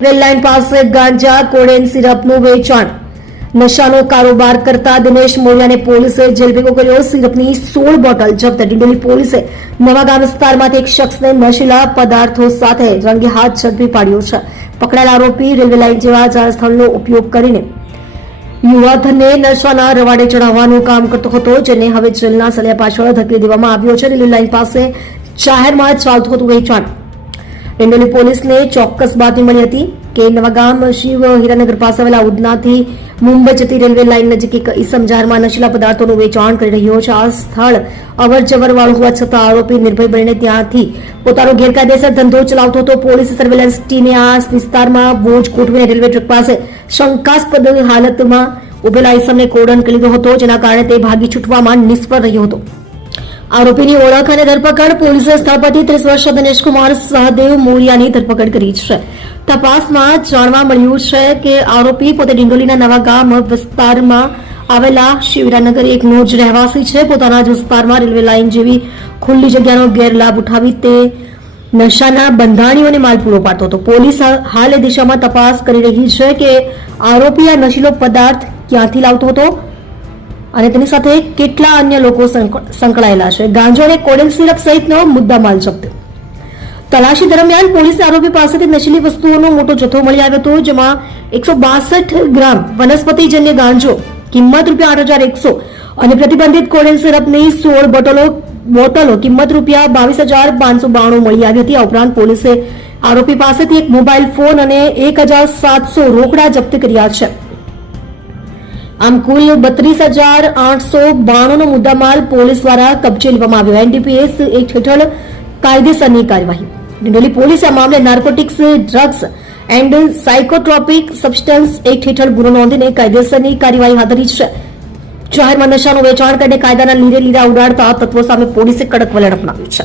Rail line પાસે ગાંજા કોડેન સિરપનું વેચાણ નશાનો કારોબાર કરતા દિનેશ મોરિયાને પોલીસે જેલ ભેગો કર્યો. સિરપની 16 બોટલ જપ્ત. ડિંડોલી પોલીસે નવાગામ વિસ્તારમાંથી એક શખ્સને નશીલા પદાર્થો સાથે રંગે હાથ ઝડપી પાડ્યો છે. પકડાયેલ આરોપી રેલવે લાઇન જેવા જાહેર સ્થળનો ઉપયોગ કરીને યુવાધનને નશાના રવાડે ચડાવવાનું કામ કરતો હતો, જેને હવે જેલના સળિયા પાછળ ધકેલી દેવામાં આવ્યો છે. રેલવે લાઇન પાસે જાહેરમાં ચાલતું હતું વેચાણ. ડિંડોલી પોલીસને ચોક્કસ બાતમી મળી હતી કે નવાગામ શિવ હીરાનગર પાસે આવેલા ઉધનાથી મુંબઈ જતી રેલવે લાઇન નજીક એક ઈસમ જાહેરમાં નશીલા પદાર્થોનું વેચાણ કરી રહ્યો છે. આ સ્થળ અવર જવર વાળું હોવા છતાં આરોપી નિર્ભય બનીને ત્યાંથી પોતાનો ગેરકાયદેસર ધંધો ચલાવતો હતો. પોલીસ સર્વેલન્સ ટીમે આ વિસ્તારમાં વોચ ગોઠવીને રેલવે ટ્રેક પાસે શંકાસ્પદ હાલતમાં ઉભેલા ઈસમને કોર્ડન કરી લીધો હતો, જેના કારણે તે ભાગી છૂટવામાં નિષ્ફળ રહ્યો હતો. આરોપીની ઓળખ અને ધરપકડ. પોલીસે સ્થળ પરથી 30 વર્ષીય દિનેશકુમાર સહદેવ મોરિયાની ધરપકડ કરી છે. તપાસમાં જાણવા મળ્યું છે કે આરોપી પોતે ડિંડોલીના નવાગામ વિસ્તારમાં આવેલા શિવરાનગર એકનો જ રહેવાસી છે. પોતાના જ વિસ્તારમાં રેલવે લાઇન જેવી ખુલ્લી જગ્યાનો ગેરલાભ ઉઠાવી તે નશાના બંધાણીઓને માલ પૂરો પાડતો હતો. પોલીસ હાલ એ દિશામાં તપાસ કરી રહી છે કે આરોપી આ નશીલો પદાર્થ ક્યાંથી લાવતો હતો અને તેની સાથે કેટલા અન્ય લોકો સંકળાયેલા છે. ગાંજો અને કોડેન સિરપ સહિતનો મુદ્દામાલ જપ્ત. તલાશી દરમિયાન પોલીસને આરોપી પાસેથી નશીલી વસ્તુઓનો મોટો જથ્થો મળી આવ્યો હતો, જેમાં 162 ગ્રામ વનસ્પતિજન્ય ગાંજો કિંમત ₹8,100 અને પ્રતિબંધિત કોડેન સિરપની 16 બોટલો કિંમત ₹22,592 મળી આવી હતી. આ ઉપરાંત પોલીસે આરોપી પાસેથી એક મોબાઈલ ફોન અને 1,700 રોકડા જપ્ત કર્યા છે. આમ કુલ 32,892 નો મુદ્દામાલ પોલીસ દ્વારા કબજે લેવામાં આવ્યો. એનડીપીએસ એક્ટ હેઠળ કાયદેસરની કાર્યવાહી. ડિંડોલી પોલીસે આ મામલે narcotics, drugs and psychotropic substance act હેઠળ ગુનો નોંધીને કાયદેસરની કાર્યવાહી હાથ ધરી છે. જાહેરમાં નશાનું વેચાણ કરીને કાયદાના લીરે લીરા ઉડાડતા તત્વો સામે પોલીસે કડક વલણ અપનાવ્યું છે.